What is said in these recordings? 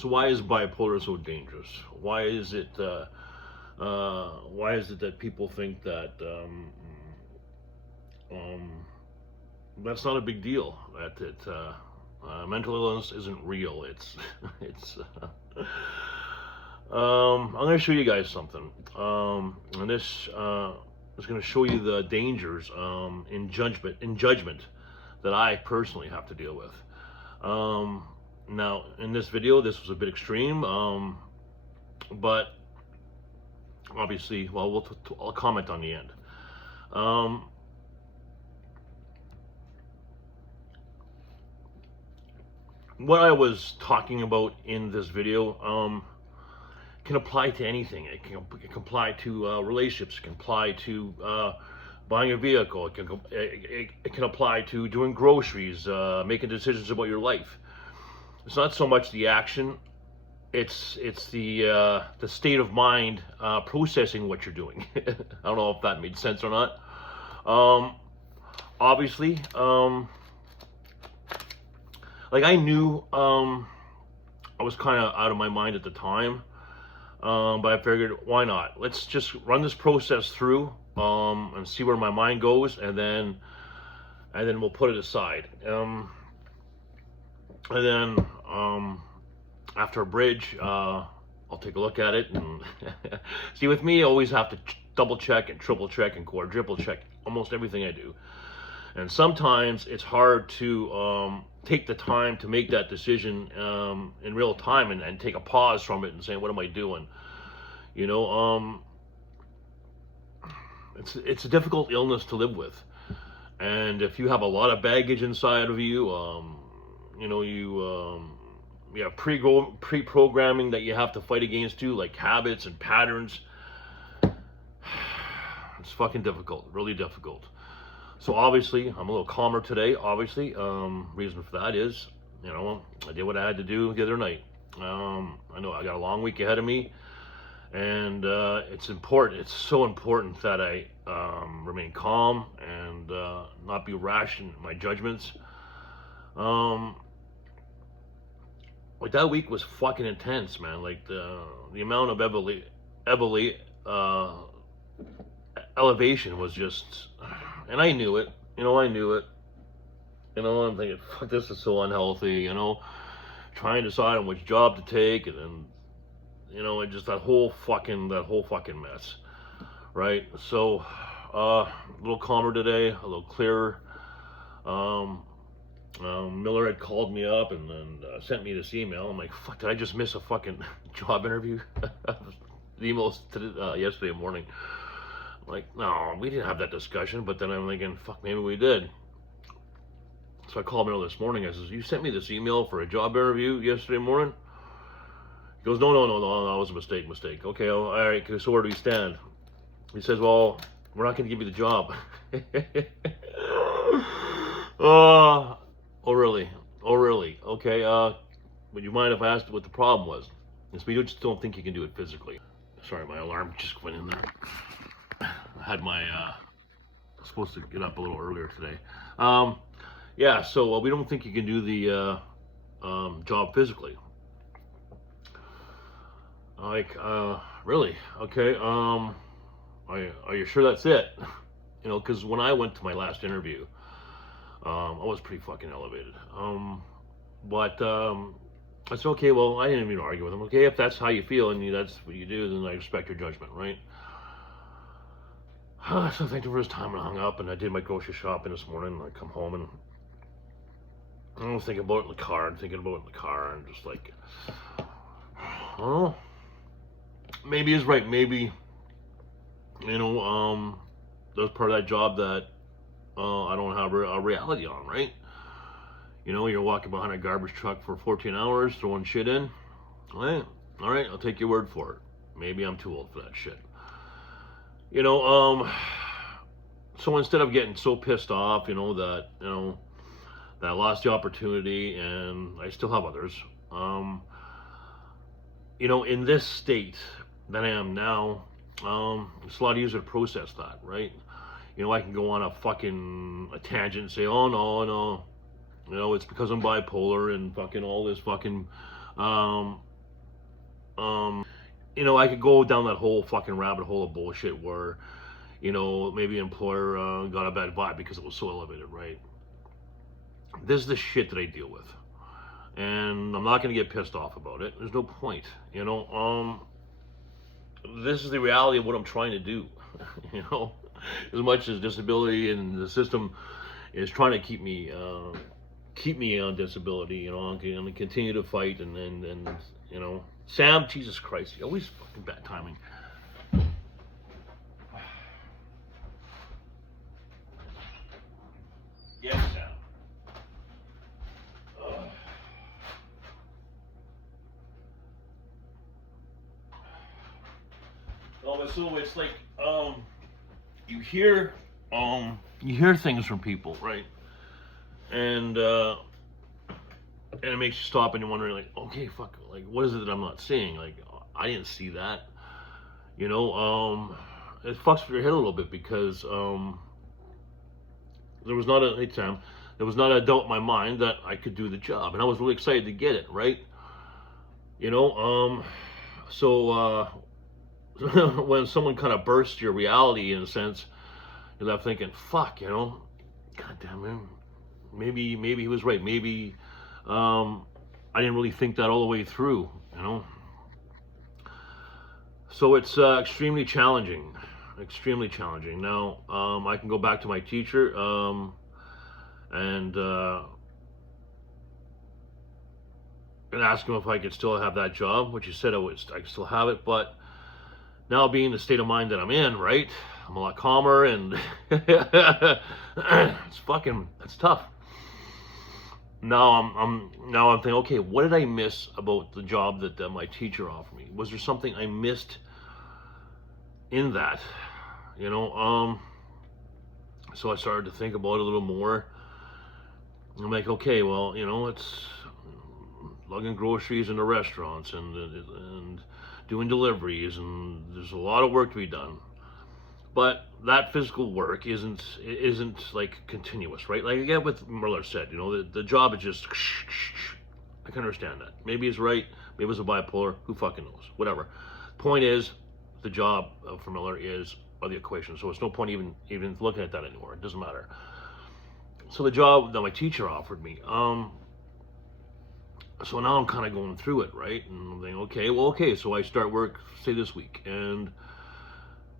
So why is bipolar so dangerous? Why is it that people think that um, that's not a big deal? That mental illness isn't real. It's it's. I'm going to show you guys something, and this is going to show you the dangers in judgment that I personally have to deal with. Now, in this video, this was a bit extreme, but obviously, well, I'll comment on the end. What I was talking about in this video can apply to anything. It can apply to relationships. It can apply to buying a vehicle. It can apply to doing groceries, making decisions about your life. It's not so much the action; it's the state of mind processing what you're doing. I don't know if that made sense or not. Obviously, like I knew I was kind of out of my mind at the time, but I figured, why not? Let's just run this process through and see where my mind goes, and then we'll put it aside. And then after a bridge, I'll take a look at it and see. With me, I always have to double check and triple check and quadruple check almost everything I do. And sometimes it's hard to take the time to make that decision in real time and take a pause from it and say, what am I doing? You know, it's a difficult illness to live with. And if you have a lot of baggage inside of you, you know, you have pre-programming that you have to fight against too, like habits and patterns. It's fucking difficult, really difficult. So obviously, I'm a little calmer today. Obviously, reason for that is, you know, I did what I had to do the other night. I know I got a long week ahead of me, and it's important. It's so important that I remain calm and not be rash in my judgments. Like that week was fucking intense, man. Like the amount of elevation was just, and I knew it. You know, I knew it. You know, I'm thinking, fuck, this is so unhealthy. You know, trying to decide on which job to take, and then, you know, and just that whole fucking mess, right? So, a little calmer today, a little clearer. Miller had called me up and then sent me this email. I'm like, fuck, did I just miss a fucking job interview? The emails yesterday morning. I'm like, no, we didn't have that discussion. But then I'm thinking, fuck, maybe we did. So I called Miller this morning. I says, you sent me this email for a job interview yesterday morning? He goes, no, that was a mistake. Okay, all right, so where do we stand? He says, well, we're not going to give you the job. Oh, really? Okay, would you mind if I asked what the problem was? Yes, we just don't think you can do it physically. Sorry, my alarm just went in there. I had my, supposed to get up a little earlier today. Yeah, so we don't think you can do the job physically. Like, really? Okay, are you sure that's it? You know, because when I went to my last interview, I was pretty fucking elevated. But I said, okay, well, I didn't even argue with him. Okay, if that's how you feel and that's what you do, then I respect your judgment, right? So thank you for his time, and I hung up, and I did my grocery shopping this morning, and I come home, and I was thinking about it in the car, and just like, oh, maybe he's right. Maybe, you know, that was part of that job that I don't have a reality on, right? You know, you're walking behind a garbage truck for 14 hours, throwing shit in. All right, I'll take your word for it. Maybe I'm too old for that shit. You know, so instead of getting so pissed off, you know, that I lost the opportunity, and I still have others, you know, in this state that I am now, it's a lot easier to process that, right? You know, I can go on a tangent and say, oh no, you know, it's because I'm bipolar and fucking all this fucking You know, I could go down that whole fucking rabbit hole of bullshit where, you know, maybe an employer got a bad vibe because it was so elevated, right? This is the shit that I deal with. And I'm not going to get pissed off about it. There's no point, you know. This is the reality of what I'm trying to do, you know. As much as disability and the system is trying to keep me on disability, you know, I'm going to continue to fight and you know, Sam, Jesus Christ, always fucking bad timing. Yes, Sam. No, but so it's like you hear things from people, right? And it makes you stop and you're wondering, like, okay, fuck, like, what is it that I'm not seeing? Like, I didn't see that, you know. It fucks with your head a little bit because there was not a hey Sam, there was not a doubt in my mind that I could do the job, and I was really excited to get it, right? You know, so when someone kind of bursts your reality in a sense, you're left thinking, fuck, you know, god damn it, maybe he was right, maybe I didn't really think that all the way through, you know. So it's extremely challenging. Now, I can go back to my teacher and ask him if I could still have that job, which he said I could still have it. But now, being the state of mind that I'm in, right, I'm a lot calmer, and it's tough. Now I'm thinking, okay, what did I miss about the job that my teacher offered me? Was there something I missed in that? You know, so I started to think about it a little more. I'm like, okay, well, you know, it's lugging groceries into restaurants and doing deliveries, and there's a lot of work to be done. But that physical work isn't like continuous, right? Like again, what Miller said, you know, the job is just. I can understand that. Maybe he's right. Maybe it's a bipolar. Who fucking knows? Whatever. Point is, the job for Miller is the equation. So it's no point even looking at that anymore. It doesn't matter. So the job that my teacher offered me. So now I'm kind of going through it, right? And I'm thinking, okay. So I start work, say this week, and.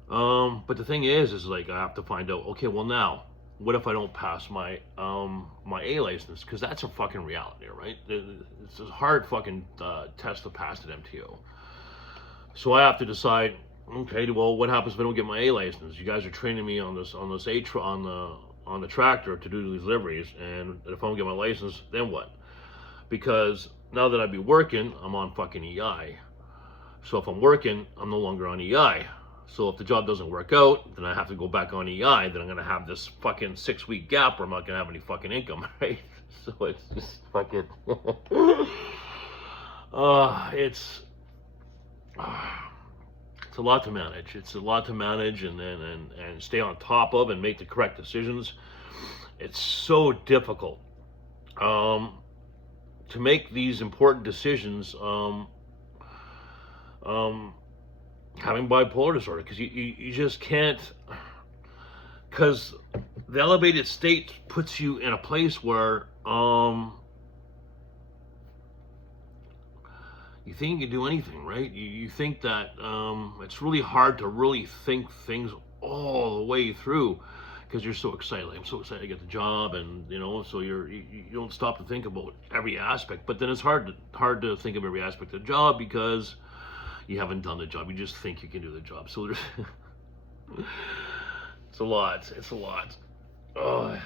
But the thing is like I have to find out. Okay, well now, what if I don't pass my my A license? Because that's a fucking reality, right? It's a hard fucking test to pass at MTO. So I have to decide. Okay, well, what happens if I don't get my A license? You guys are training me on the tractor to do these deliveries, and if I don't get my license, then what? Because now that I'd be working, I'm on fucking EI. So if I'm working, I'm no longer on EI. So if the job doesn't work out, then I have to go back on EI. Then I'm going to have this fucking 6-week gap where I'm not going to have any fucking income, right? So it's just fucking... it's a lot to manage. It's a lot to manage and stay on top of and make the correct decisions. It's so difficult to make these important decisions having bipolar disorder, because you just can't, because the elevated state puts you in a place where you think you can do anything, right? You think that it's really hard to really think things all the way through because you're so excited. Like, I'm so excited to get the job, and you know, so you don't stop to think about every aspect. But then it's hard to think of every aspect of the job because you haven't done the job. You just think you can do the job. So there's it's a lot. It's a lot. Oh.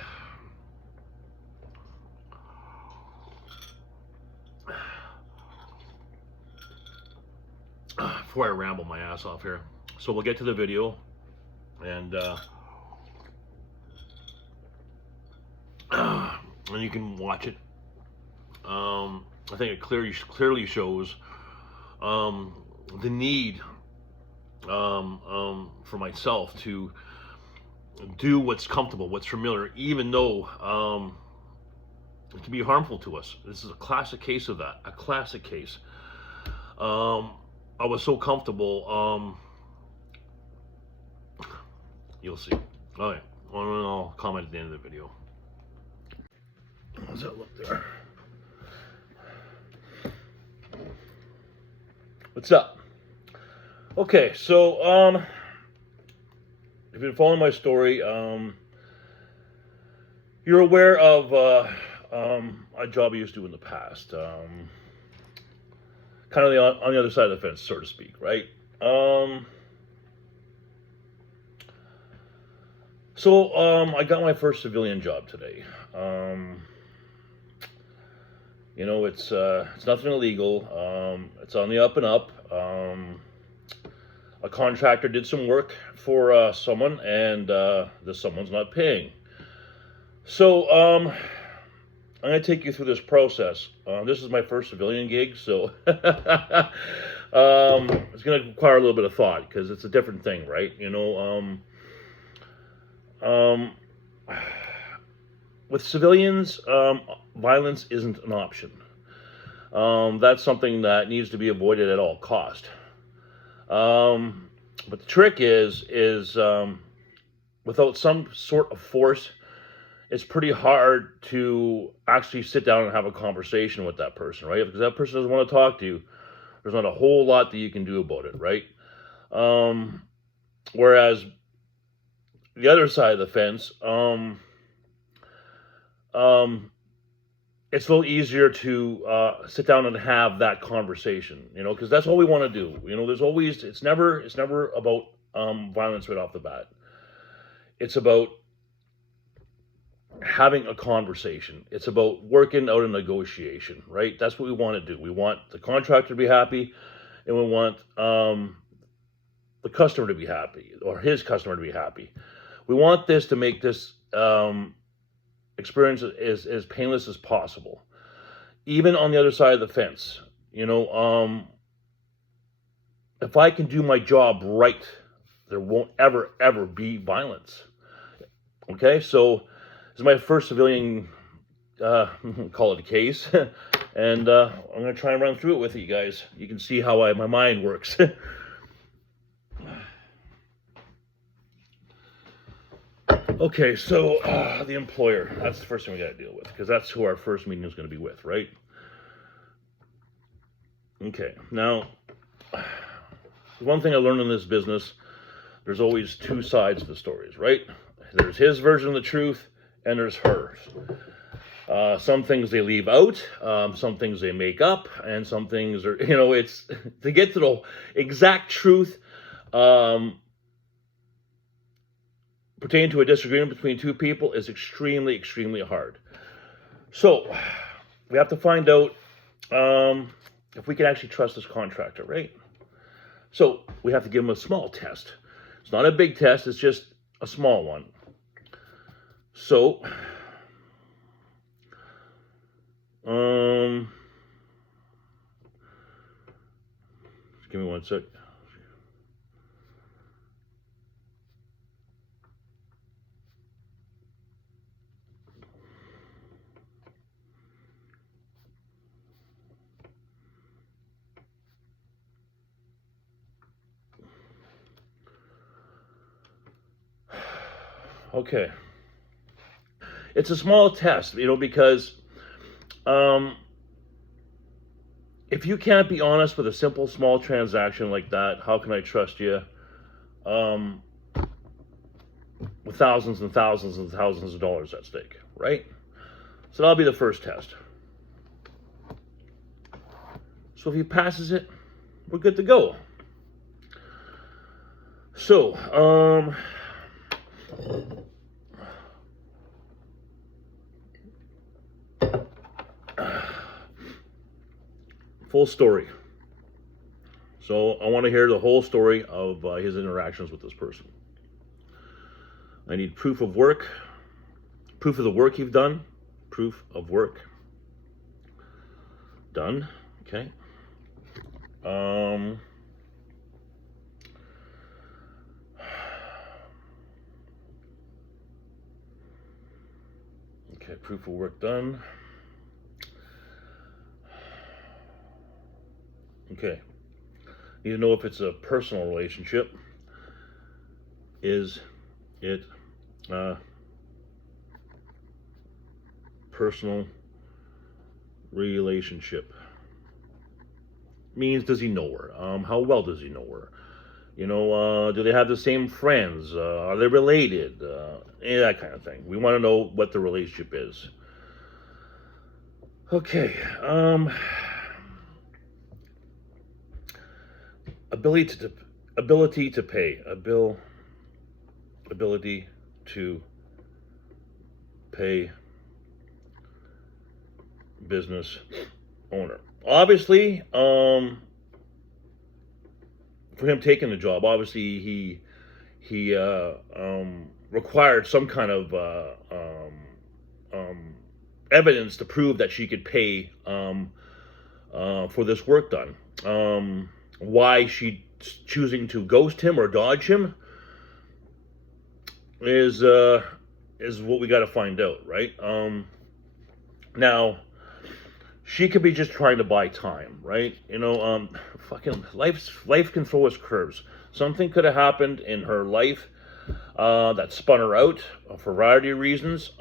Before I ramble my ass off here, so we'll get to the video, and you can watch it. I think it clearly shows the need for myself to do what's comfortable, what's familiar, even though it can be harmful to us. This is a classic case of that. A classic case. I was so comfortable. You'll see. All right. Well, I'll comment at the end of the video. How's that look there? What's up? Okay, so if you've been following my story, you're aware of a job I used to do in the past. Kind of on the other side of the fence, so to speak, right? So I got my first civilian job today. It's nothing illegal. It's on the up and up. A contractor did some work for someone, and this someone's not paying. So I'm going to take you through this process. This is my first civilian gig, so it's going to require a little bit of thought because it's a different thing, right? With civilians, violence isn't an option. That's something that needs to be avoided at all cost. But the trick is without some sort of force, it's pretty hard to actually sit down and have a conversation with that person, right? Because that person doesn't want to talk to you. There's not a whole lot that you can do about it, right? Whereas the other side of the fence, it's a little easier to sit down and have that conversation, because that's all we want to do. It's never about violence right off the bat. It's about having a conversation. It's about working out a negotiation, right? That's what we want to do. We want the contractor to be happy, and we want the customer to be happy, or his customer to be happy. We want this to make this experience as painless as possible. Even on the other side of the fence, if I can do my job right, there won't ever be violence. Okay, so this is my first civilian, call it a case, and I'm going to try and run through it with you guys. You can see how my mind works. Okay, so the employer, that's the first thing we got to deal with, because that's who our first meeting is going to be with, right? Okay, now, one thing I learned in this business, there's always two sides of the stories, right? There's his version of the truth, and there's hers. Some things they leave out, some things they make up, and some things are, it's, to get to the exact truth, pertaining to a disagreement between two people is extremely, extremely hard. So, we have to find out if we can actually trust this contractor, right? So, we have to give him a small test. It's not a big test, it's just a small one. So, just give me one sec. Okay. It's a small test, because if you can't be honest with a simple, small transaction like that, how can I trust you with thousands and thousands and thousands of dollars at stake, right? So that'll be the first test. So if he passes it, we're good to go. So, full story. So I want to hear the whole story of his interactions with this person. I need proof of work, proof of the work you've done, proof of work done. Okay. Okay, proof of work done. Okay. You need to know if it's a personal relationship. Is it a personal relationship? Means, does he know her? How well does he know her? Do they have the same friends? Are they related? That kind of thing. We want to know what the relationship is. Okay. Ability to pay. Ability to pay business owner. Obviously, for him taking the job, obviously he required some kind of evidence to prove that she could pay for this work done. Why she's choosing to ghost him or dodge him is what we got to find out, right? Now, she could be just trying to buy time, right? Fucking life can throw us curves. Something could have happened in her life that spun her out for a variety of reasons.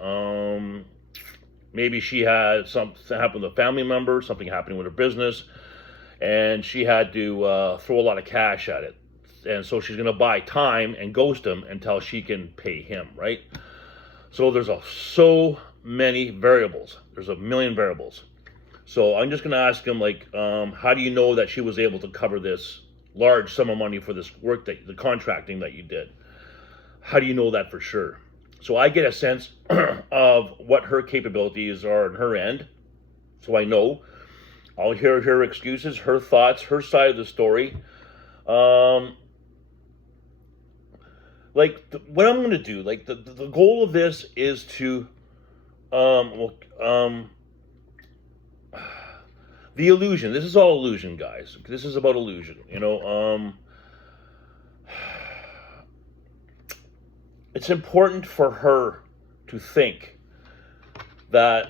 Maybe she had something happen with a family member, something happening with her business, and she had to throw a lot of cash at it. And so she's going to buy time and ghost him until she can pay him, right? So there's so many variables. There's a million variables. So I'm just going to ask him, like, how do you know that she was able to cover this large sum of money for this work, the contracting that you did? How do you know that for sure? So I get a sense of what her capabilities are on her end. So I know. I'll hear her excuses, her thoughts, her side of the story. What I'm going to do, like, the goal of this is to, the illusion. This is all illusion, guys. This is about illusion. It's important for her to think that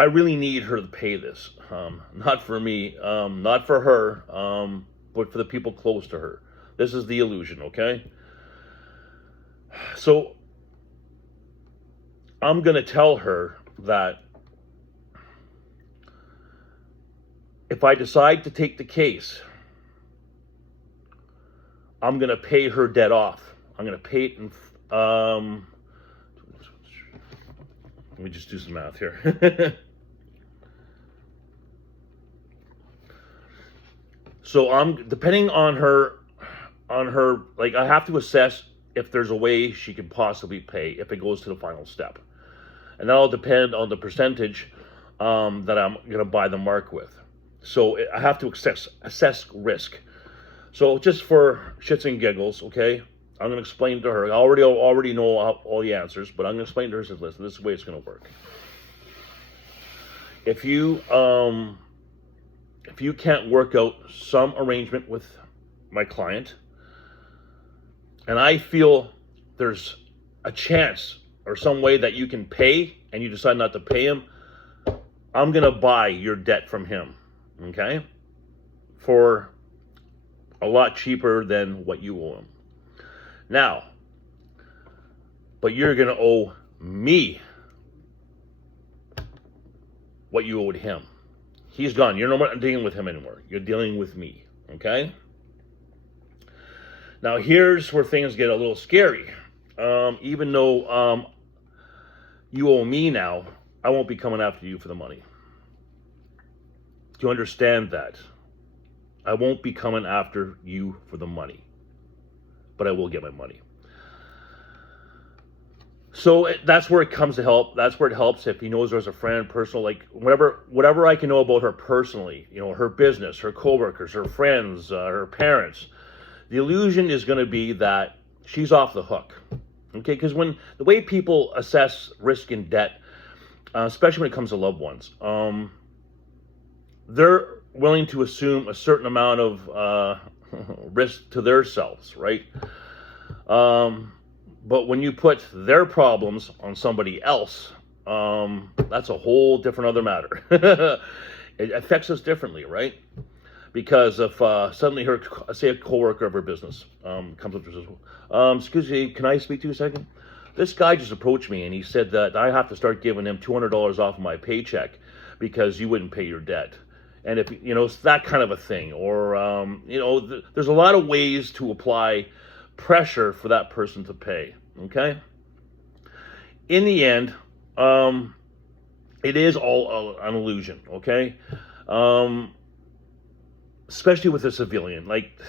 I really need her to pay this. Not for me, not for her, but for the people close to her. This is the illusion, okay? So I'm going to tell her that if I decide to take the case, I'm going to pay her debt off. I'm going to pay it in, let me just do some math here. So I'm depending on her, like, I have to assess if there's a way she can possibly pay if it goes to the final step. And that'll depend on the percentage that I'm going to buy the mark with. So I have to assess risk. So just for shits and giggles, okay, I'm going to explain to her. I already know all the answers, but I'm going to explain to her, says, listen, this is the way it's going to work. If you can't work out some arrangement with my client, and I feel there's a chance or some way that you can pay and you decide not to pay him, I'm going to buy your debt from him, okay, for a lot cheaper than what you owe him. Now, but you're going to owe me what you owed him. He's gone. You're not dealing with him anymore. You're dealing with me, okay? Now, here's where things get a little scary. Even though you owe me now, I won't be coming after you for the money. Do you understand that? I won't be coming after you for the money, but I will get my money. So that's where it comes to help. That's where it helps if he knows there's a friend, personal, like whatever I can know about her personally, her business, her coworkers, her friends, her parents. The illusion is going to be that she's off the hook, okay? Because when the way people assess risk and debt, especially when it comes to loved ones, they're willing to assume a certain amount of risk to themselves, right? But when you put their problems on somebody else, that's a whole different other matter. It affects us differently, right? Because if suddenly her, say a coworker of her business comes up to her and says, excuse me, can I speak to you a second? This guy just approached me and he said that I have to start giving him $200 off of my paycheck because you wouldn't pay your debt. And if, it's that kind of a thing. Or, there's a lot of ways to apply pressure for that person to pay, okay? In the end, it is all an illusion, okay? Especially with a civilian. Like,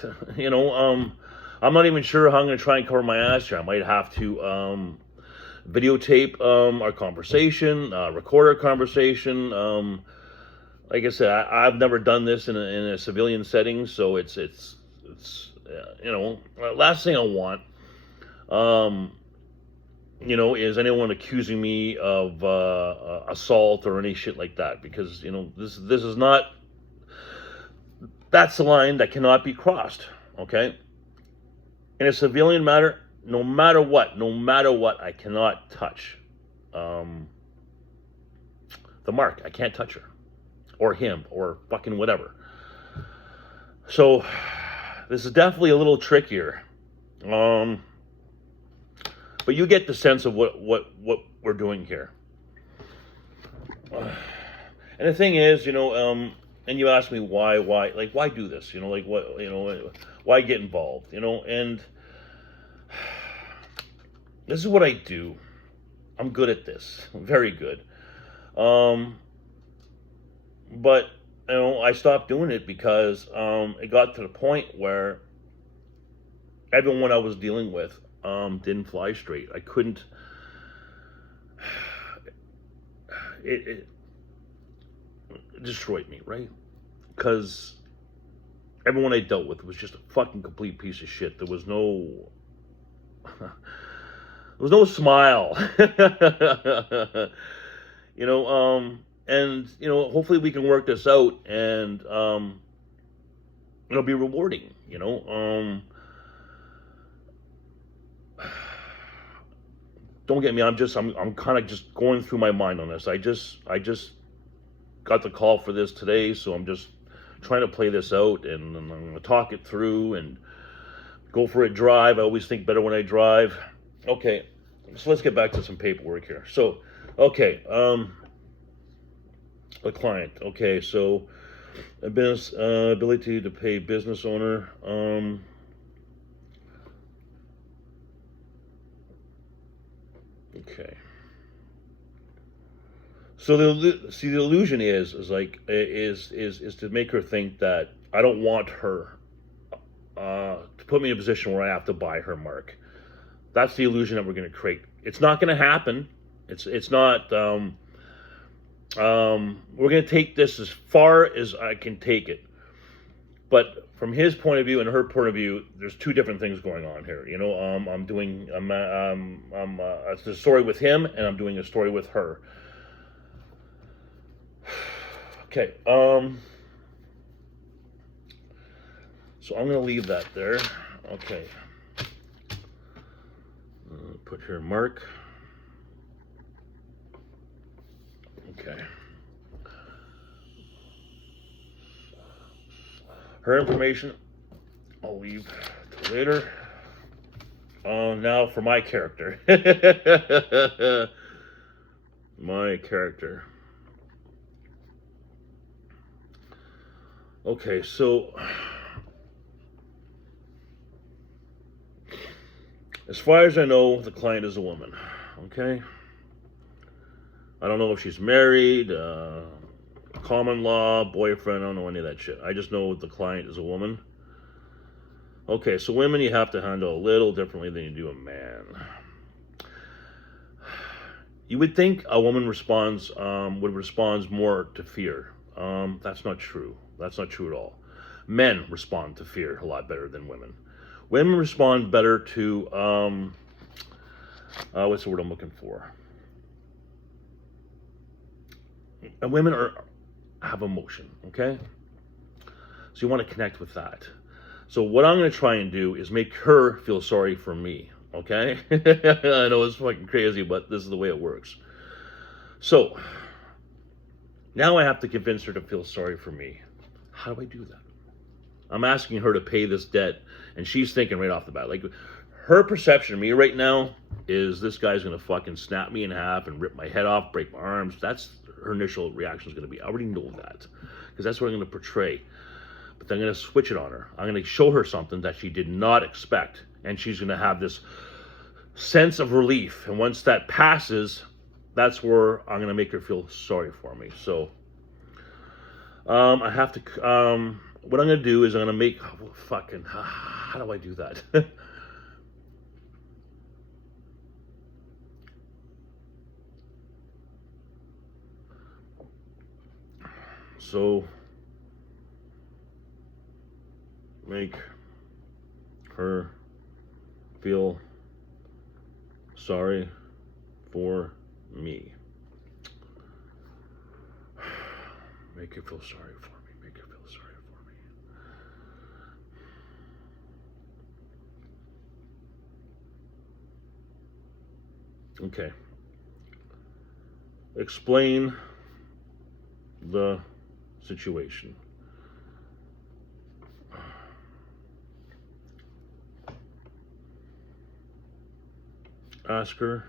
I'm not even sure how I'm going to try and cover my ass here. I might have to videotape our conversation, record our conversation. Like I said, I've never done this in a civilian setting, so it's last thing I want, is anyone accusing me of assault or any shit like that, because this is not. That's the line that cannot be crossed. Okay. In a civilian matter, no matter what, I cannot touch the mark. I can't touch her, or him, or fucking whatever. So this is definitely a little trickier. But you get the sense of what we're doing here. And the thing is, and you ask me why do this? Why get involved? And this is what I do. I'm good at this. I'm very good. But I stopped doing it because it got to the point where everyone I was dealing with didn't fly straight. I couldn't. It destroyed me, right? Because everyone I dealt with was just a fucking complete piece of shit. There was no smile. And hopefully we can work this out, and it'll be rewarding. Don't get me. I'm kind of just going through my mind on this. I just got the call for this today, so I'm just trying to play this out, and I'm going to talk it through and go for a drive. I always think better when I drive. Okay, so let's get back to some paperwork here. So, okay, the client. Okay, so a business ability to pay business owner. Okay. So the illusion is to make her think that I don't want her to put me in a position where I have to buy her mark. That's the illusion that we're going to create. It's not going to happen. It's not. We're going to take this as far as I can take it. But from his point of view and her point of view, there's two different things going on here. I'm doing a story with him, and I'm doing a story with her. Okay. So I'm gonna leave that there. Okay. Put here mark. Okay. Her information, I'll leave till later. Now for my character. My character. Okay, so as far as I know, the client is a woman. Okay. I don't know if she's married, common law, boyfriend, I don't know any of that shit. I just know the client is a woman. Okay, so women you have to handle a little differently than you do a man. You would think a woman would respond more to fear. That's not true. That's not true at all. Men respond to fear a lot better than women. Women respond better to, what's the word I'm looking for? And women have emotion, okay? So you want to connect with that. So what I'm going to try and do is make her feel sorry for me. Okay? I know it's fucking crazy, but this is the way it works. So, now I have to convince her to feel sorry for me. How do I do that? I'm asking her to pay this debt, and she's thinking right off the bat, like, her perception of me right now is this guy's gonna fucking snap me in half and rip my head off, break my arms. That's her initial reaction is gonna be. I already know that, because that's what I'm gonna portray. But then I'm gonna switch it on her. I'm gonna show her something that she did not expect, and she's gonna have this sense of relief. And once that passes, that's where I'm gonna make her feel sorry for me. So I have to. What I'm gonna do is I'm gonna make fucking. How do I do that? So make her feel sorry for me. Make her feel sorry for me. Make her feel sorry for me. Okay. Explain the situation. Ask her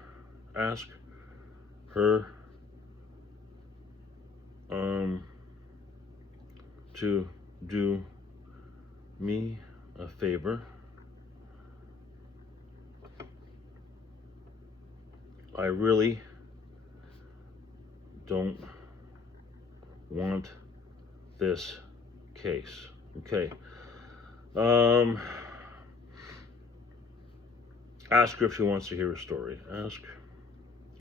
to do me a favor. I really don't want this case. Okay. Ask her if she wants to hear a story. Ask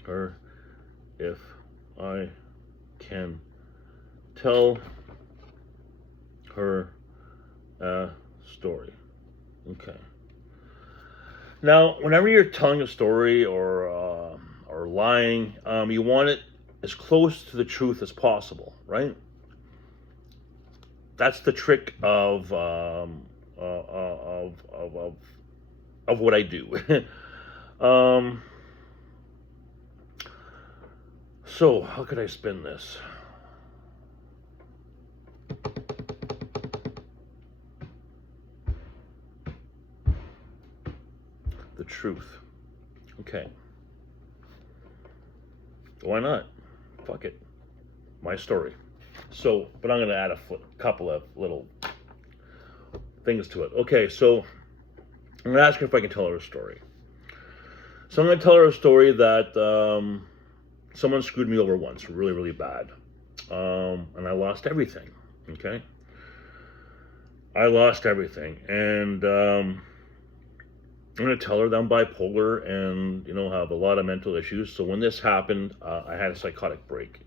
her if I can tell her a story. Okay. Now, whenever you're telling a story or lying, you want it as close to the truth as possible, right? That's the trick of what I do. So how could I spin this? The truth. Okay. Why not? Fuck it. My story. So, but I'm going to add a couple of little things to it. Okay, so I'm going to ask her if I can tell her a story. So I'm going to tell her a story that someone screwed me over once, really, really bad. And I lost everything, okay? I lost everything. And I'm going to tell her that I'm bipolar and, have a lot of mental issues. So when this happened, I had a psychotic break.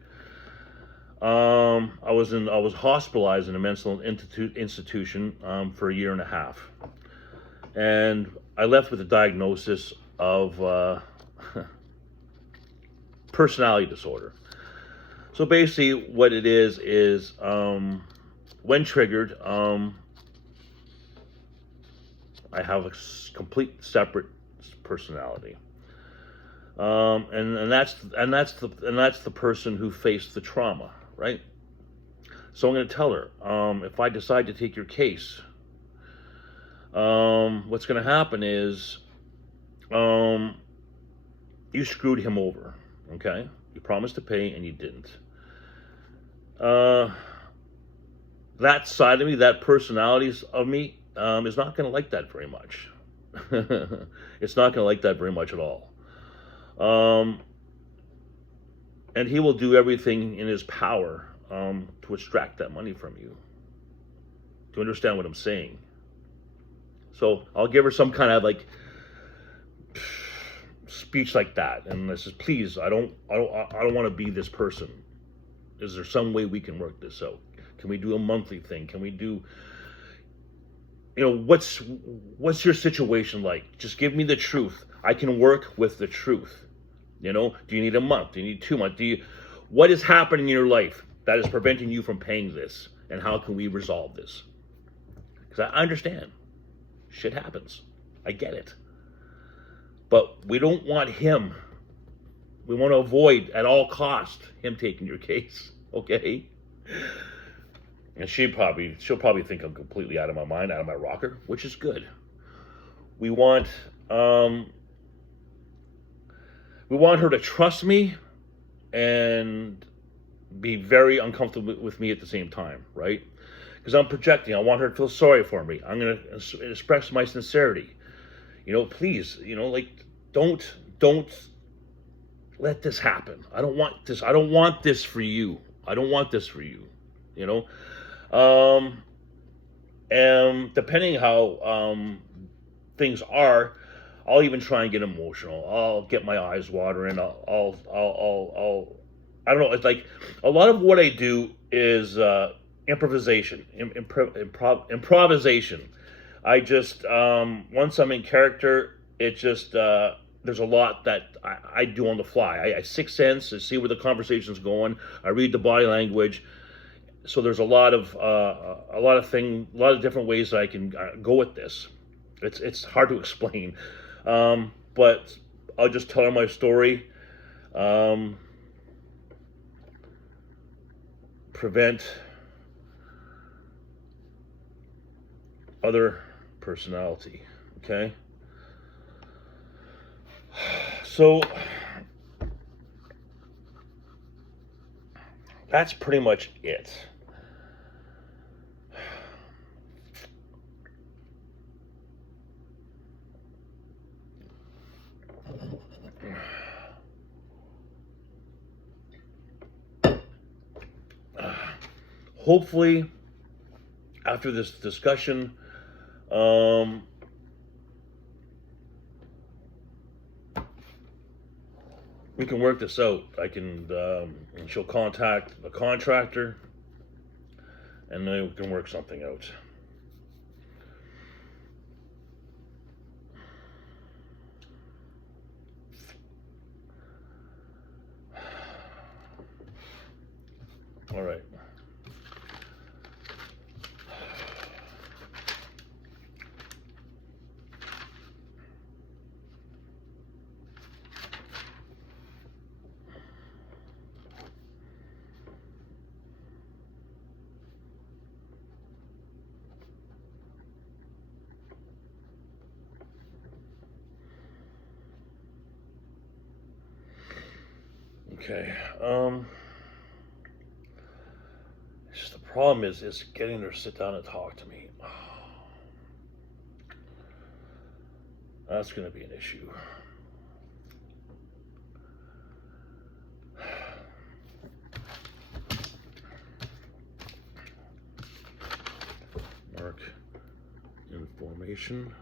I was hospitalized in a mental institution for a year and a half. And I left with a diagnosis of personality disorder. So basically what it is when triggered, I have a complete separate personality. And that's the person who faced the trauma, right? So I'm going to tell her, if I decide to take your case, what's going to happen is, you screwed him over, okay? You promised to pay and you didn't. That side of me, that personality of me, is not going to like that very much. It's not going to like that very much at all. And he will do everything in his power to extract that money from you. Do you understand what I'm saying? So I'll give her some kind of like speech like that, and I says, please, I don't want to be this person. Is there some way we can work this out? Can we do a monthly thing? Can we do, what's your situation like? Just give me the truth. I can work with the truth. Do you need a month? Do you need 2 months? What is happening in your life that is preventing you from paying this? And how can we resolve this? Because I understand. Shit happens. I get it. But we don't want him. We want to avoid at all cost him taking your case, okay? And she'll probably think I'm completely out of my mind, out of my rocker, which is good. We want her to trust me and be very uncomfortable with me at the same time, right? Because I'm projecting. I want her to feel sorry for me. I'm gonna express my sincerity. Please, don't let this happen. I don't want this. I don't want this for you. I don't want this for you. You know, and depending how things are, I'll even try and get emotional. I'll get my eyes watering. I don't know. It's like a lot of what I do is improvisation, improvisation. I just once I'm in character, it just there's a lot that I do on the fly. I sixth sense. I see where the conversation's going. I read the body language. So there's a lot of different ways that I can go with this. It's hard to explain, but I'll just tell her my story. Prevent other personality. Okay. So that's pretty much it. Hopefully, after this discussion, we can work this out. She'll contact a contractor, and then we can work something out. All right. Okay. Just the problem is getting her to sit down and talk to me. That's going to be an issue. Mark information.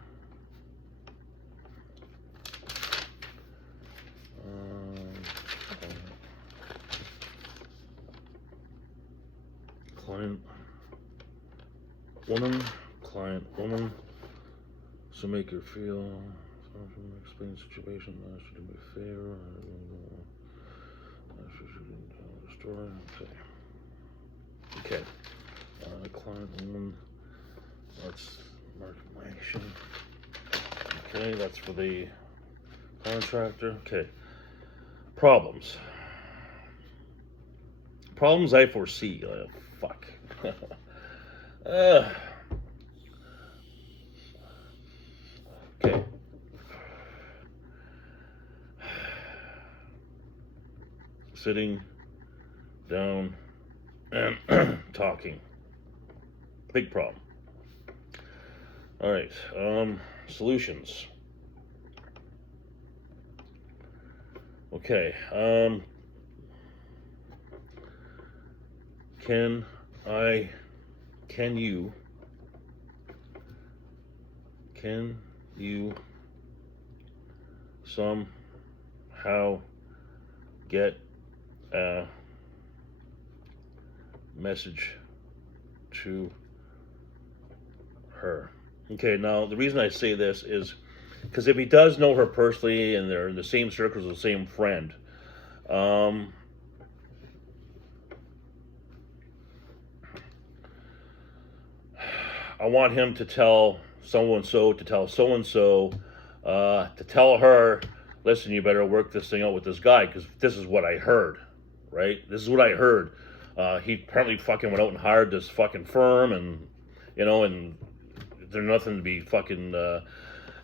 Client woman, so make her feel, explain the situation, ask her to be fair, ask her to tell the story, okay, client woman, that's mark information, okay, that's for the contractor, okay, problems I foresee, fuck. Okay. Sitting down and talking. Big problem. All right. Solutions. Okay. Can you somehow get a message to her? Okay, now the reason I say this is because if he does know her personally and they're in the same circles, the same friend, I want him to tell so-and-so to tell her, listen, you better work this thing out with this guy because this is what I heard, right? This is what I heard. He apparently fucking went out and hired this fucking firm, and and they're nothing to be fucking.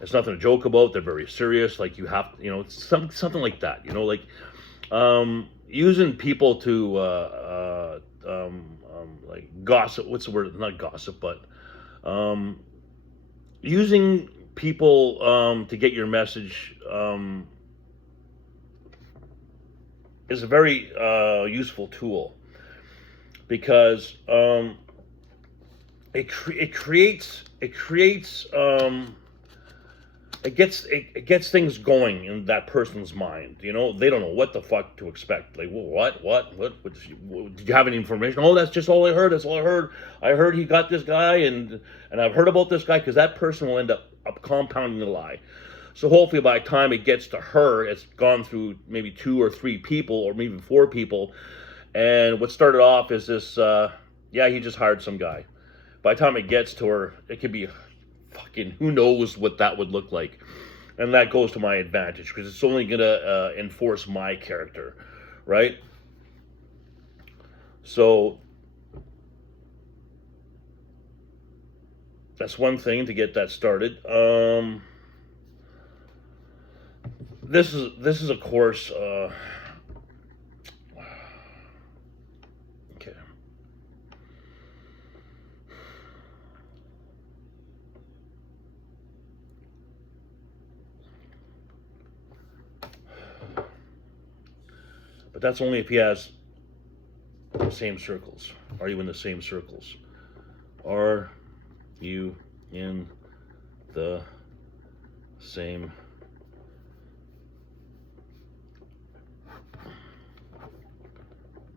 It's nothing to joke about. They're very serious. Like you have, something like that. Using people to like gossip. What's the word? Not gossip, but using people to get your message is a very useful tool because it creates it gets things going in that person's mind. They don't know what the fuck to expect. Like, well, what did you have any information? Oh, that's just all I heard. That's all I heard. I heard he got this guy, and I've heard about this guy, because that person will end up compounding the lie. So hopefully by the time it gets to her, it's gone through maybe 2 or 3 people, or maybe 4 people. And what started off is this, he just hired some guy. By the time it gets to her, it could be fucking, who knows what that would look like. And that goes to my advantage, because it's only going to enforce my character, right? So that's one thing to get that started. This is of course okay. But that's only if he has the same circles. Are you in the same circles? Are you in the same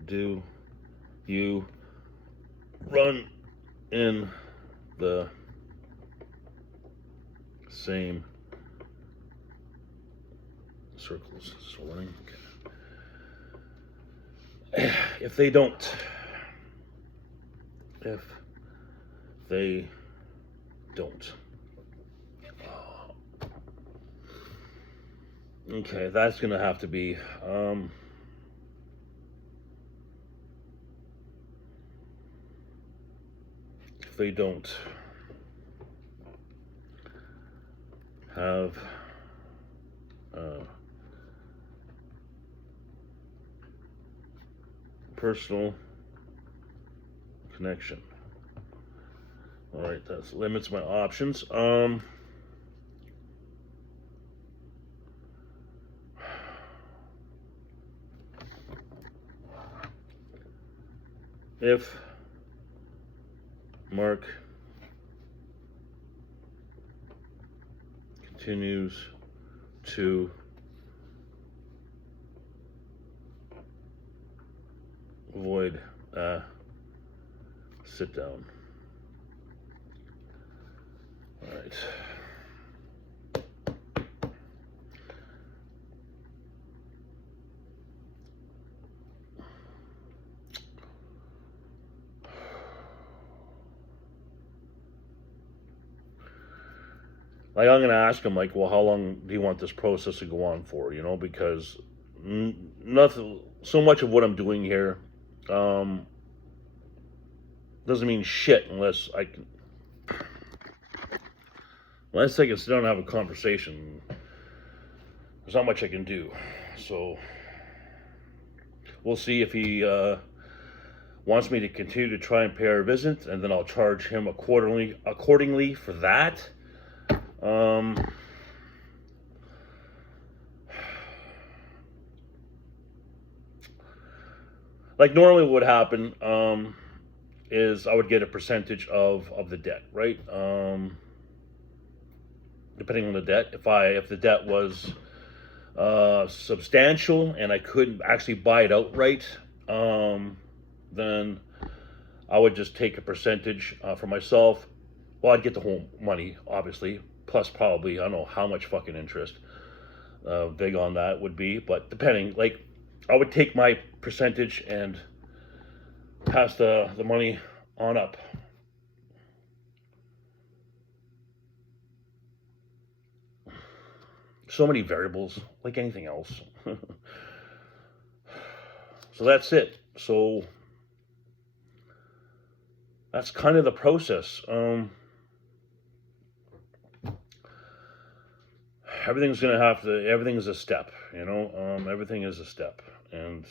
do you run in the same circles? So running, okay. If they don't, okay, that's gonna have to be if they don't have personal connection. All right, that limits my options. If Mark continues to avoid sit down. All right. Like, I'm going to ask him, like, well, how long do you want this process to go on for? Because nothing, so much of what I'm doing here doesn't mean shit unless I can sit down and have a conversation. There's not much I can do. So we'll see if he wants me to continue to try and pay our visit, and then I'll charge him accordingly for that. Like, normally what would happen is I would get a percentage of the debt, right? Depending on the debt. If the debt was substantial and I couldn't actually buy it outright, then I would just take a percentage for myself. Well, I'd get the whole money, obviously, plus probably, I don't know how much fucking interest big on that would be, but depending, like, I would take my percentage and pass the money on up. So many variables, like anything else. So that's it. So that's kind of the process. Everything's gonna have to. Everything is a step. Everything is a step, and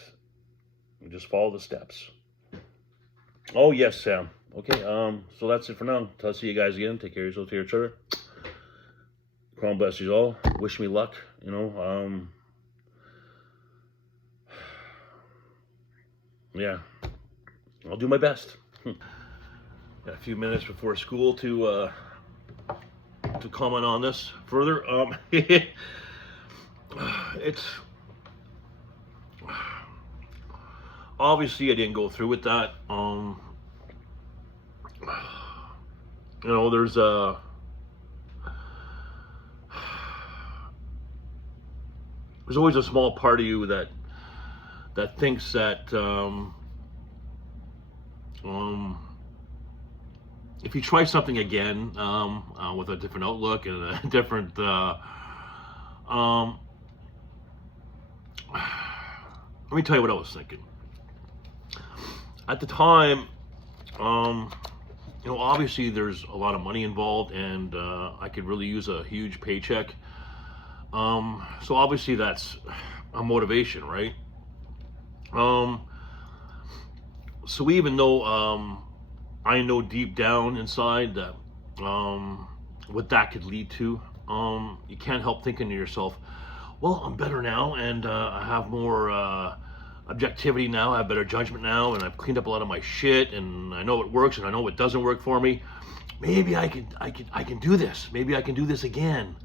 you just follow the steps. Oh yes, Sam. Okay. So that's it for now. I'll see you guys again. Take care of yourself, take care of each other. Crown bless you all. Wish me luck. Yeah, I'll do my best. Got a few minutes before school to comment on this further. It's obviously I didn't go through with that. There's always a small part of you that thinks that if you try something again with a different outlook and a different let me tell you what I was thinking at the time. Obviously there's a lot of money involved, and I could really use a huge paycheck. So obviously that's a motivation, right? So even though I know deep down inside that what that could lead to, you can't help thinking to yourself, well, I'm better now, and I have more objectivity now, I have better judgment now, and I've cleaned up a lot of my shit, and I know what works and I know what doesn't work for me. Maybe I can do this. Maybe I can do this again.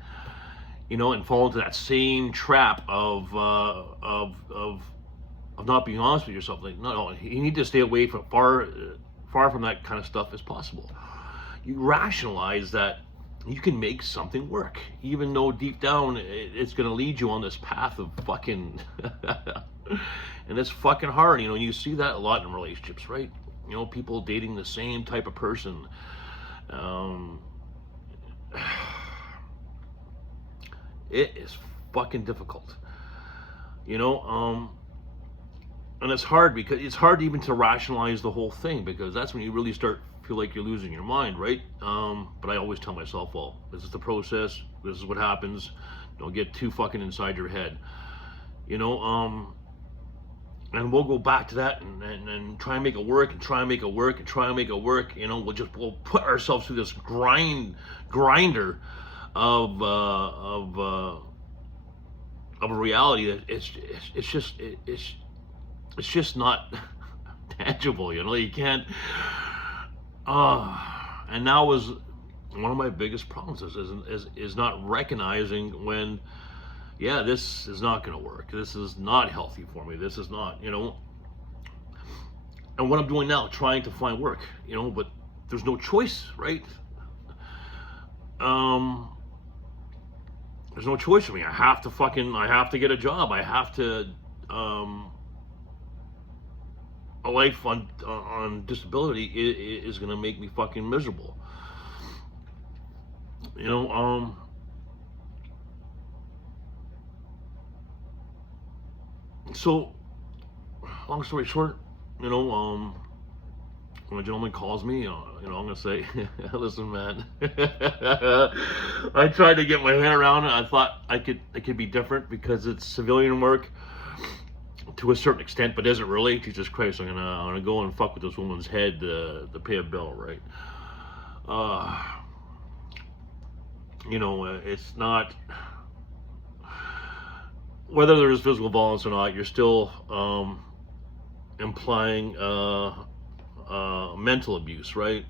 And fall into that same trap of not being honest with yourself. Like, no, you need to stay away from far from that kind of stuff as possible. You rationalize that you can make something work, even though deep down it's going to lead you on this path of fucking, and it's fucking hard. You see that a lot in relationships, right? People dating the same type of person. It is fucking difficult, and it's hard because it's hard even to rationalize the whole thing, because that's when you really feel like you're losing your mind, right? But I always tell myself, well, this is the process. This is what happens. Don't get too fucking inside your head, and we'll go back to that and try and make it work and try and make it work and try and make it work. We'll put ourselves through this grinder of a reality that it's just not tangible. You can't. And that was one of my biggest problems is not recognizing when, yeah, this is not going to work. This is not healthy for me. This is not, and what I'm doing now, trying to find work, but there's no choice, right? There's no choice for me. I have to get a job. I have to, a life on disability is going to make me fucking miserable. So, long story short, when a gentleman calls me, I'm gonna say, listen, man, I tried to get my head around it. I thought it could be different because it's civilian work to a certain extent, but isn't really. Jesus Christ, I'm gonna go and fuck with this woman's head to pay a bill, right? It's not, whether there's physical violence or not, you're still implying mental abuse, right?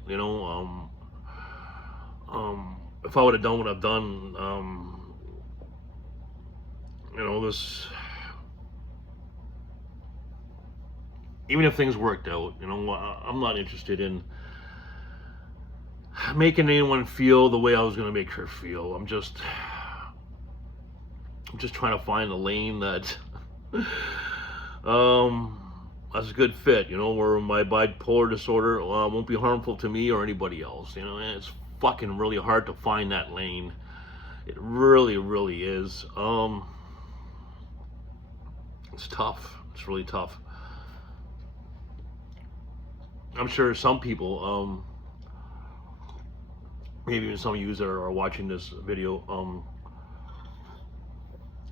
If I would have done what I've done, this, even if things worked out, I'm not interested in making anyone feel the way I was going to make her feel. I'm just trying to find a lane that that's a good fit, where my bipolar disorder won't be harmful to me or anybody else. And it's fucking really hard to find that lane, It really, really is. It's tough. It's really tough. I'm sure some people, maybe even some of you that are watching this video,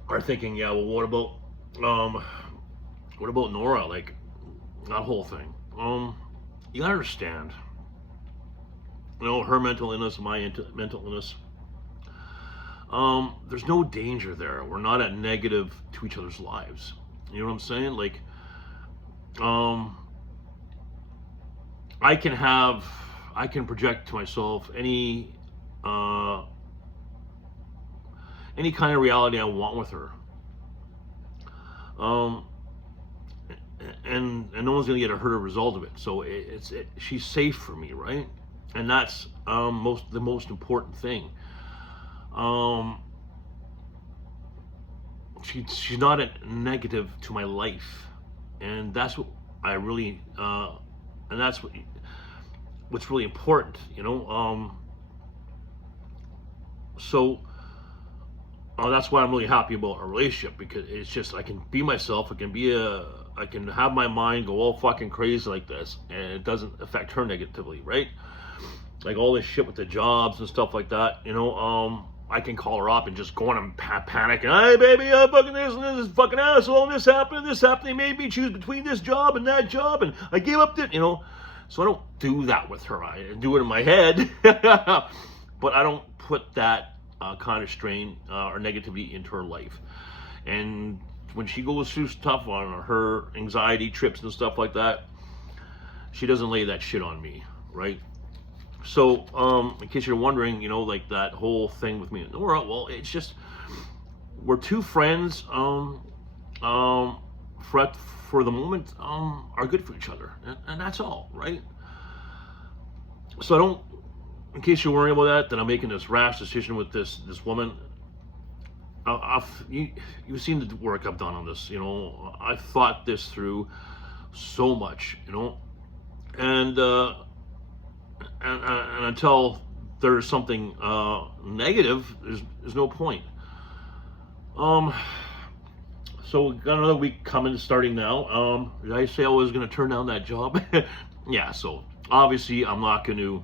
are thinking, yeah, well, um, what about Nora? Like that whole thing. You gotta understand, her mental illness, mental illness. There's no danger there. We're not at negative to each other's lives. You know what I'm saying? Like, um, I can have, I can project to myself uh, any kind of reality I want with her. Um, and no one's gonna get a hurt a result of it. So she's safe for me, right? And that's the most important thing. Um, she's not a negative to my life, and that's what I really and that's what's really important, So that's why I'm really happy about our relationship, because it's just I can be myself. I can have my mind go all fucking crazy like this, and it doesn't affect her negatively, right? Like all this shit with the jobs and stuff like that, I can call her up and just go on and panic and, hey baby, I'm fucking this and this fucking asshole and this happened. They made me choose between this job and that job and I gave up So I don't do that with her. I do it in my head, but I don't put that kind of strain or negativity into her life. And when she goes through stuff on her anxiety trips and stuff like that, she doesn't lay that shit on me, right? So, in case you're wondering, like that whole thing with me and Nora, well, it's just, we're two friends, for the moment, are good for each other. And that's all, right? So in case you're worrying about that I'm making this rash decision with this woman. You've seen the work I've done on this, I've thought this through so much, and until there's something negative, there's no point. So we got another week coming, starting now. Did I say I was going to turn down that job? Yeah. So obviously I'm not going to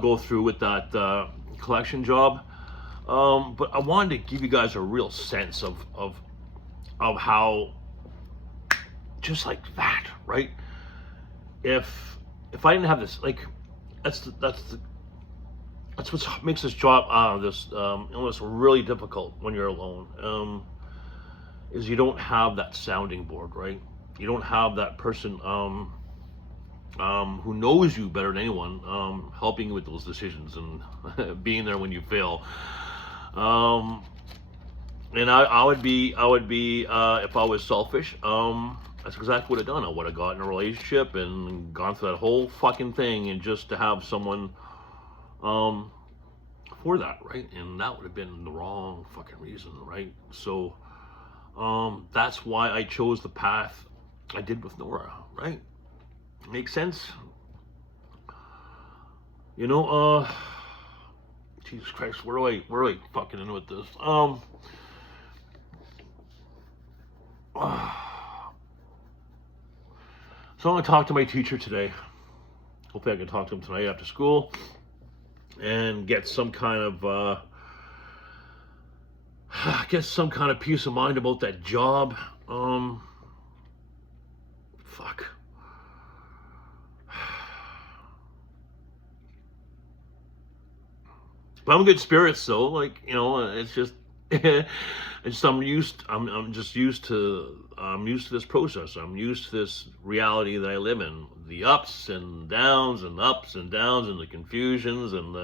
go through with that collection job. But I wanted to give you guys a real sense of how, just like that, right? If I didn't have this, like, that's what makes this job, this illness really difficult when you're alone. Is you don't have that sounding board, right? You don't have that person who knows you better than anyone, helping you with those decisions and being there when you fail. And I would be if I was selfish. That's exactly what I'd done. I would have gotten a relationship and gone through that whole fucking thing, and just to have someone for that, right? And that would have been the wrong fucking reason, right? So that's why I chose the path I did with Nora, right? Makes sense? Jesus Christ, where are I fucking in with this? So I'm gonna talk to my teacher today. Hopefully I can talk to him tonight after school and get some kind of peace of mind about that job. Fuck. But I'm in good spirits, though. Like, it's just, I'm used to this process. I'm used to this reality that I live in. The ups and downs and ups and downs and the confusions and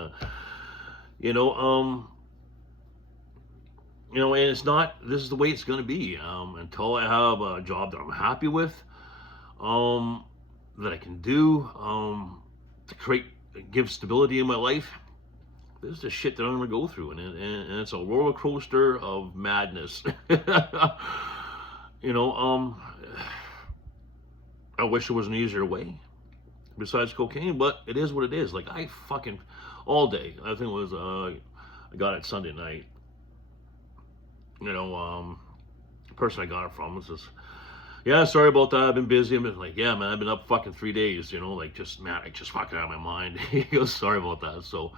and it's not, this is the way it's going to be, until I have a job that I'm happy with, that I can do, to give stability in my life. This is the shit that I'm going to go through, and it's a roller coaster of madness. I wish there was an easier way besides cocaine, but it is what it is. Like, I fucking, all day, I think it was I got it Sunday night. You know, the person I got it from was just, yeah, sorry about that. I've been busy. I'm like, yeah, man, I've been up fucking 3 days. You know, like just man, I just fucking out of my mind. He goes, sorry about that. So,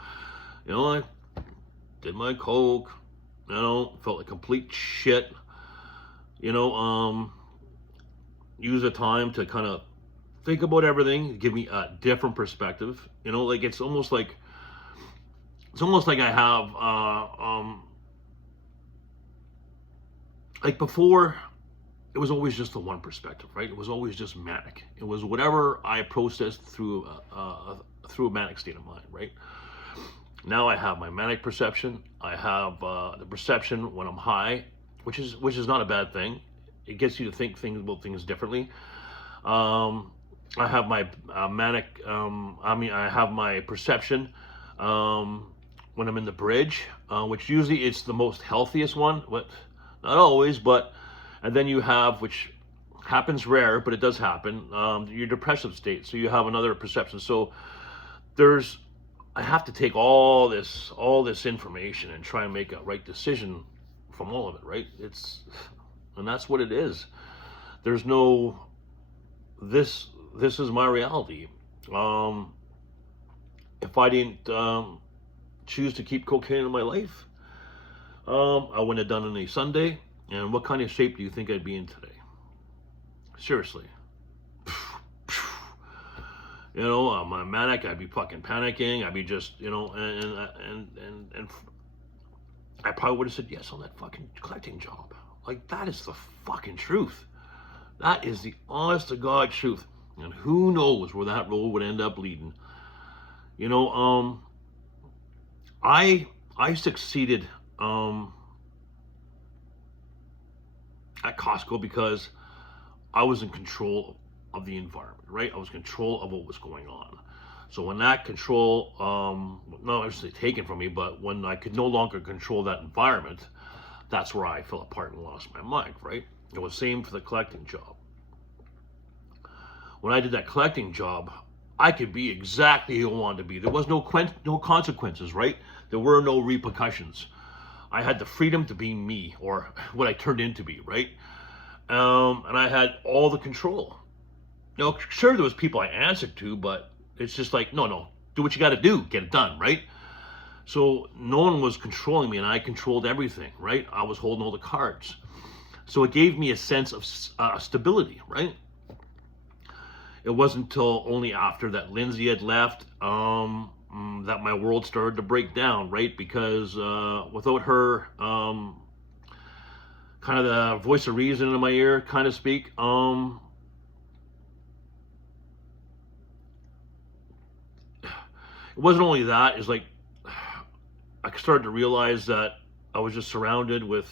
you know, I did my coke. You know, felt like complete shit. You know, use the time to kind of think about everything, give me a different perspective. You know, like it's almost like I have like before it was always just the one perspective, right? It was always just manic. It was whatever I processed through a manic state of mind, right? Now I have my manic perception. I have the perception when I'm high, which is not a bad thing. It gets you to think things about things differently. I have my manic. I have my perception when I'm in the bridge, which usually it's the most healthiest one, but not always. But and then you have, which happens rare, but it does happen, your depressive state. So you have another perception. So there's, I have to take all this information and try and make a right decision from all of it, right? And that's what it is. There's no, this is my reality. If I didn't choose to keep cocaine in my life, I wouldn't have done any Sunday. And what kind of shape do you think I'd be in today? Seriously. You know, I'm manic. I'd be fucking panicking. I'd be just, you know, and I probably would have said yes on that fucking collecting job. Like, that is the fucking truth. That is the honest to God truth. And who knows where that road would end up leading. You know, I succeeded at Costco because I was in control of the environment, right? I was in control of what was going on. So when that control, not necessarily taken from me, but when I could no longer control that environment, that's where I fell apart and lost my mind, right? It was the same for the collecting job. When I did that collecting job, I could be exactly who I wanted to be. There was no consequences, right? There were no repercussions. I had the freedom to be me, or what I turned into be, right? And I had all the control. You know, sure, there was people I answered to, but it's just like, no, do what you got to do, get it done, right? So no one was controlling me, and I controlled everything, right? I was holding all the cards. So it gave me a sense of stability, right? It wasn't until only after that Lindsay had left that my world started to break down, right? Because without her, kind of the voice of reason in my ear, kind of speak, it wasn't only that. It's like I started to realize that I was just surrounded with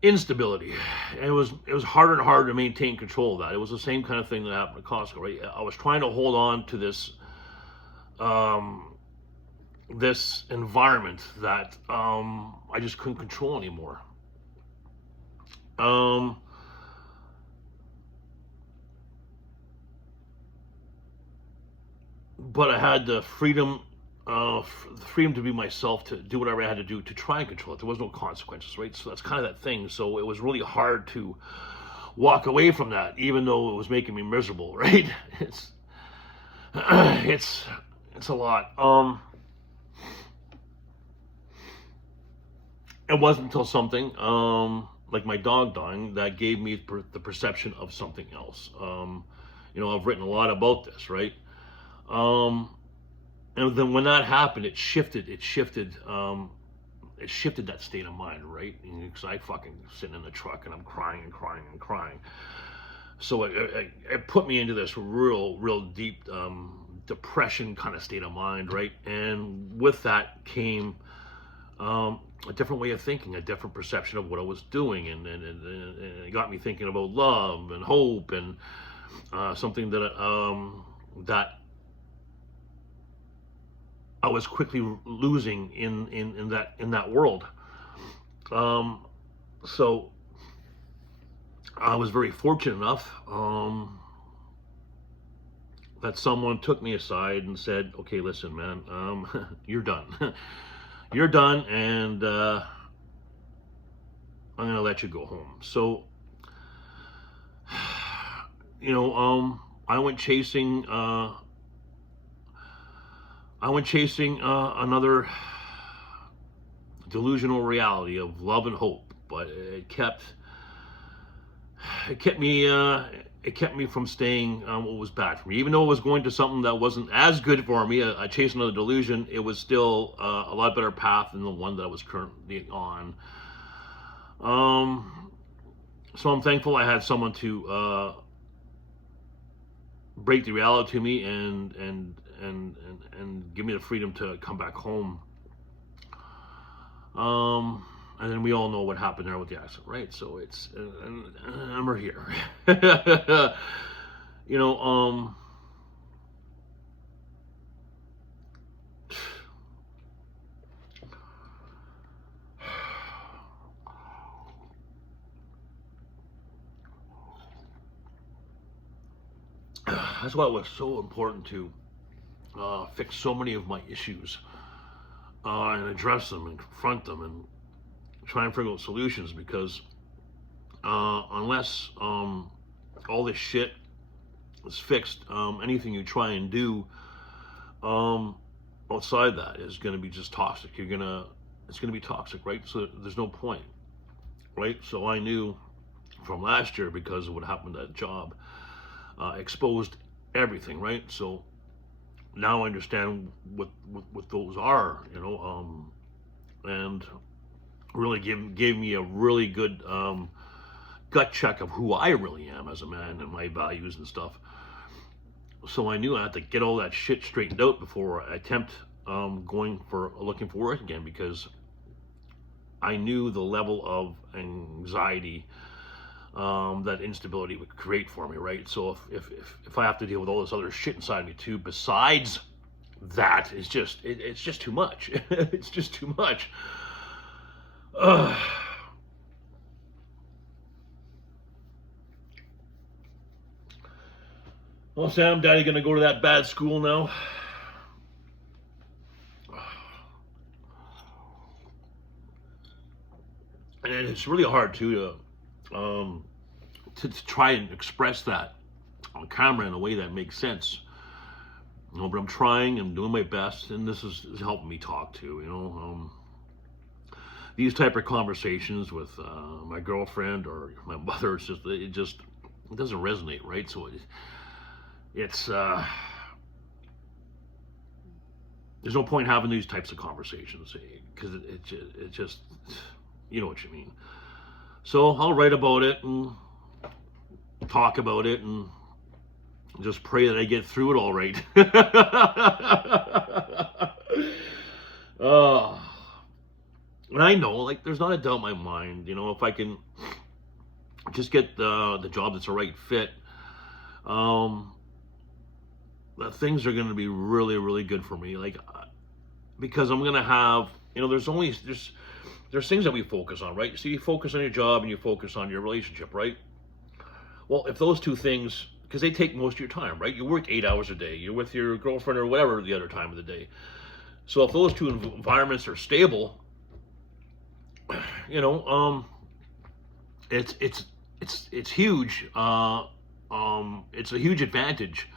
instability. And it was harder and harder to maintain control of that. It was the same kind of thing that happened at Costco, right? I was trying to hold on to this this environment that I just couldn't control anymore. But I had the freedom to be myself, to do whatever I had to do to try and control it. There was no consequences, right? So that's kind of that thing. So it was really hard to walk away from that, even though it was making me miserable, right? It's it's a lot. It wasn't until something like my dog dying that gave me the perception of something else. You know, I've written a lot about this, right? And then when that happened, it shifted that state of mind, right? Because I fucking sitting in the truck and I'm crying and crying and crying. So it put me into this real deep depression kind of state of mind, right? And with that came a different way of thinking, a different perception of what I was doing, and it got me thinking about love and hope, and something that I was quickly losing in that world. So I was very fortunate enough that someone took me aside and said, okay, listen, man, you're done. You're done, and I'm going to let you go home. So, I went chasing, another delusional reality of love and hope, but it kept me from staying what was bad for me. Even though it was going to something that wasn't as good for me, I chased another delusion. It was still a lot better path than the one that I was currently on. So I'm thankful I had someone to break the reality to me and give me the freedom to come back home. And then we all know what happened there with the accident, right? So and we're here. you know, um, that's why it was so important to fix so many of my issues and address them and confront them and try and figure out solutions, because unless all this shit is fixed, anything you try and do outside that is going to be just toxic. It's going to be toxic, right? So there's no point, right? So I knew from last year, because of what happened at that job, exposed everything, right? So now I understand what those are, and really gave me a really good gut check of who I really am as a man and my values and stuff. So I knew I had to get all that shit straightened out before I attempt looking for work again, because I knew the level of anxiety that instability would create for me, right? So if I have to deal with all this other shit inside me too, besides that, it's just too much. It's just too much. Well, Sam, Daddy gonna go to that bad school now. And it's really hard to try and express that on camera in a way that makes sense. But I'm trying and doing my best, and this is helping me talk too. These type of conversations with my girlfriend or my mother, it doesn't resonate, right? So it's there's no point having these types of conversations, because it just, you know what you mean. So I'll write about it and talk about it and just pray that I get through it all right. And I know, like, there's not a doubt in my mind, if I can just get the job that's a right fit, that things are going to be really, really good for me. Like, because I'm going to have, there's things that we focus on, right? So you focus on your job and you focus on your relationship, right? Well, if those two things, because they take most of your time, right? You work 8 hours a day. You're with your girlfriend or whatever the other time of the day. So if those two environments are stable, it's huge. It's a huge advantage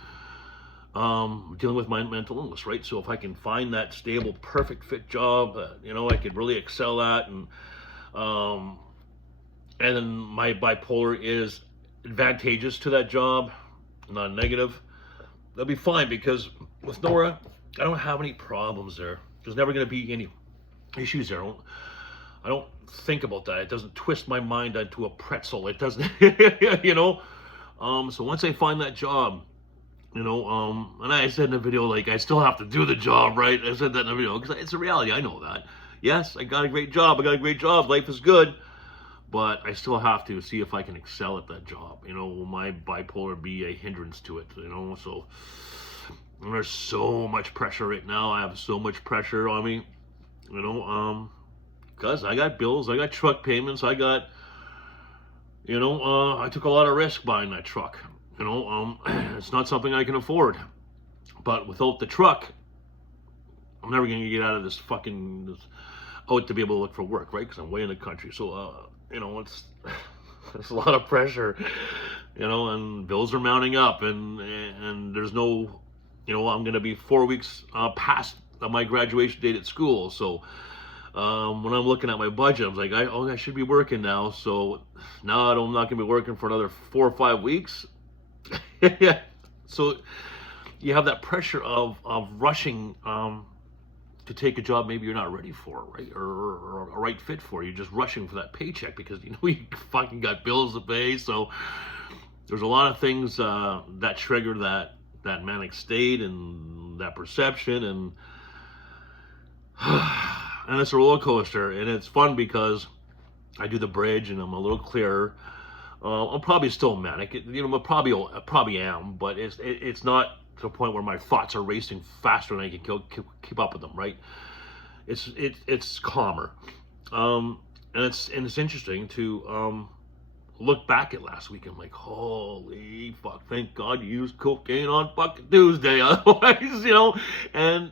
dealing with my mental illness, right? So if I can find that stable, perfect fit job, I could really excel at, and then my bipolar is advantageous to that job, not negative, that'll be fine, because with Nora, I don't have any problems there. There's never going to be any issues there. I don't think about that. It doesn't twist my mind into a pretzel. It doesn't, So once I find that job, and I said in the video, like, I still have to do the job, right? I said that in the video because it's a reality. I know that. Yes, I got a great job. Life is good. But I still have to see if I can excel at that job. Will my bipolar be a hindrance to it? So there's so much pressure right now. I have so much pressure on me, because I got bills, I got truck payments, I got, I took a lot of risk buying that truck. It's not something I can afford. But without the truck, I'm never going to get out of this out to be able to look for work, right? Because I'm way in the country. So, it's a lot of pressure, and bills are mounting up, and there's no, I'm going to be 4 weeks past my graduation date at school. So, when I'm looking at my budget, I'm like, I should be working now. So now I'm not going to be working for another 4 or 5 weeks. So you have that pressure of rushing to take a job maybe you're not ready for, right? Or a right fit for. You're just rushing for that paycheck because you fucking got bills to pay. So there's a lot of things that trigger that manic state and that perception, and and it's a roller coaster, and it's fun because I do the bridge and I'm a little clearer. I'm probably still manic, I probably am, but it's not to the point where my thoughts are racing faster than I can keep up with them, right? It's calmer, and it's interesting to look back at last week and like, holy fuck, thank God you used cocaine on fucking Tuesday, otherwise, and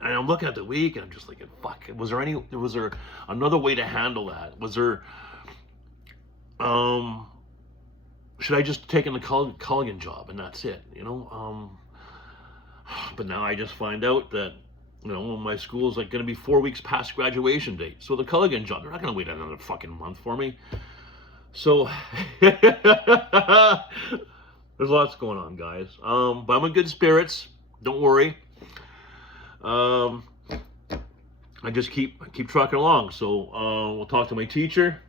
I'm looking at the week and I'm just like, fuck, was there another way to handle that? Was there, should I just take in the Culligan job and that's it, but now I just find out that, my school is like going to be 4 weeks past graduation date. So the Culligan job, they're not going to wait another fucking month for me. So there's lots going on, guys. But I'm in good spirits. Don't worry. I just keep trucking along. So we'll talk to my teacher,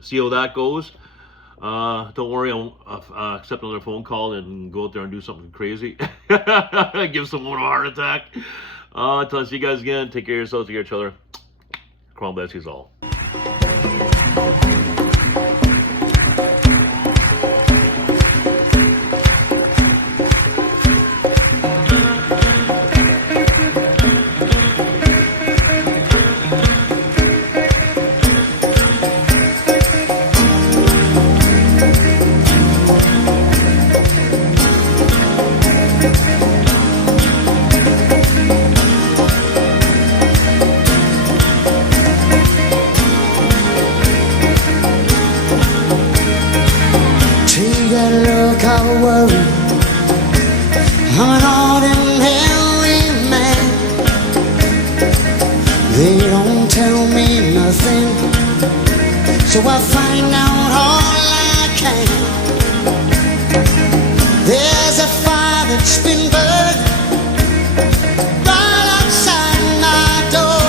see how that goes. Don't worry, I won't accept another phone call and go out there and do something crazy. Give someone a heart attack. Until I see you guys again, take care of yourselves, take care of each other. Crown bless you all. I'm an ordinary man. They don't tell me nothing, so I find out all I can. There's a fire that's been burning right outside my door.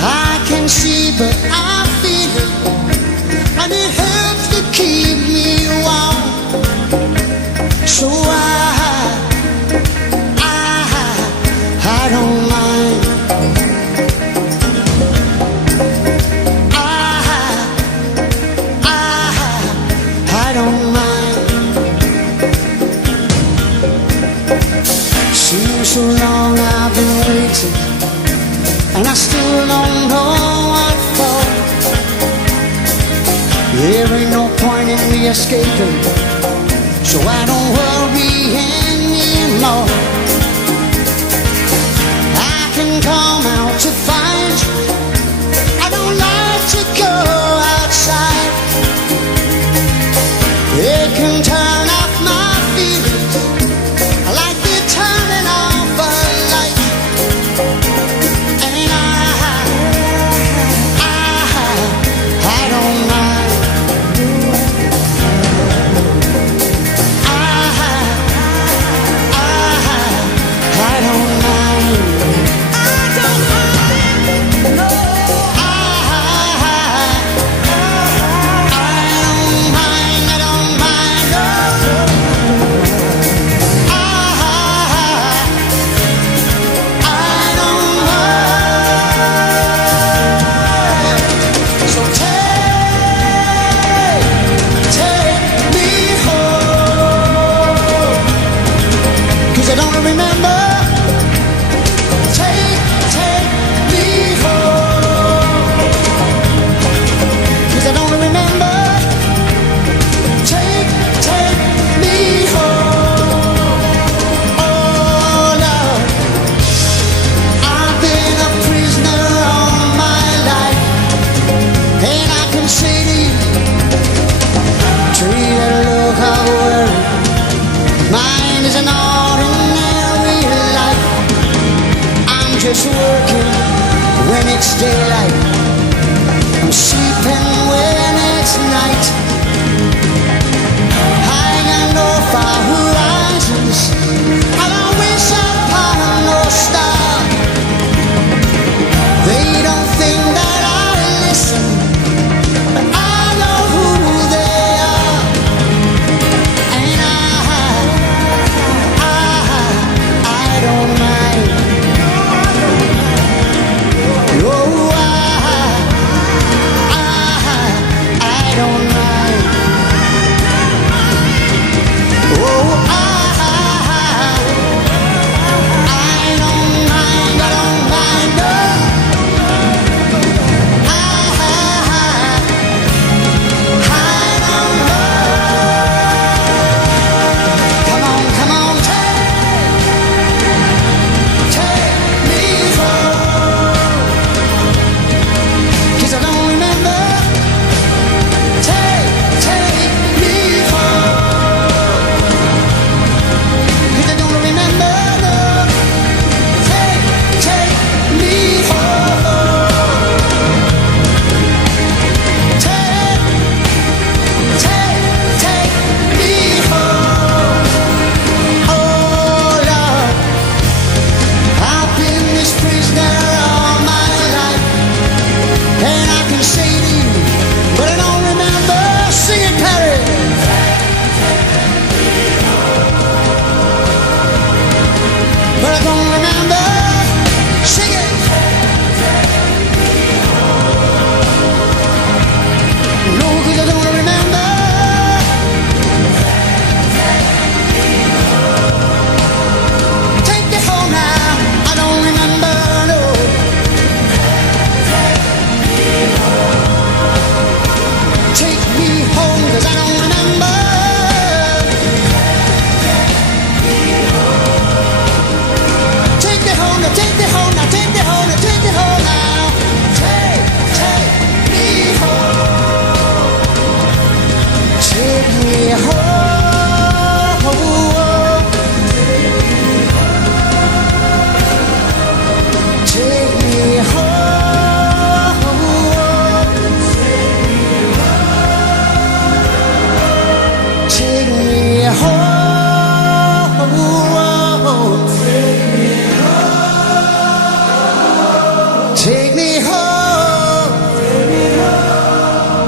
I can see, but I feel it, and it helps to keep me warm. So I don't mind. I don't mind. Seems so long I've been waiting, and I still don't know what for. There ain't no point in me escaping, so I don't worry anymore. I can come out to find you. I don't like to go outside. They can turn off my feelings like they're turning off a light. And I don't mind. I don't mind. No.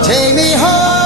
take me home.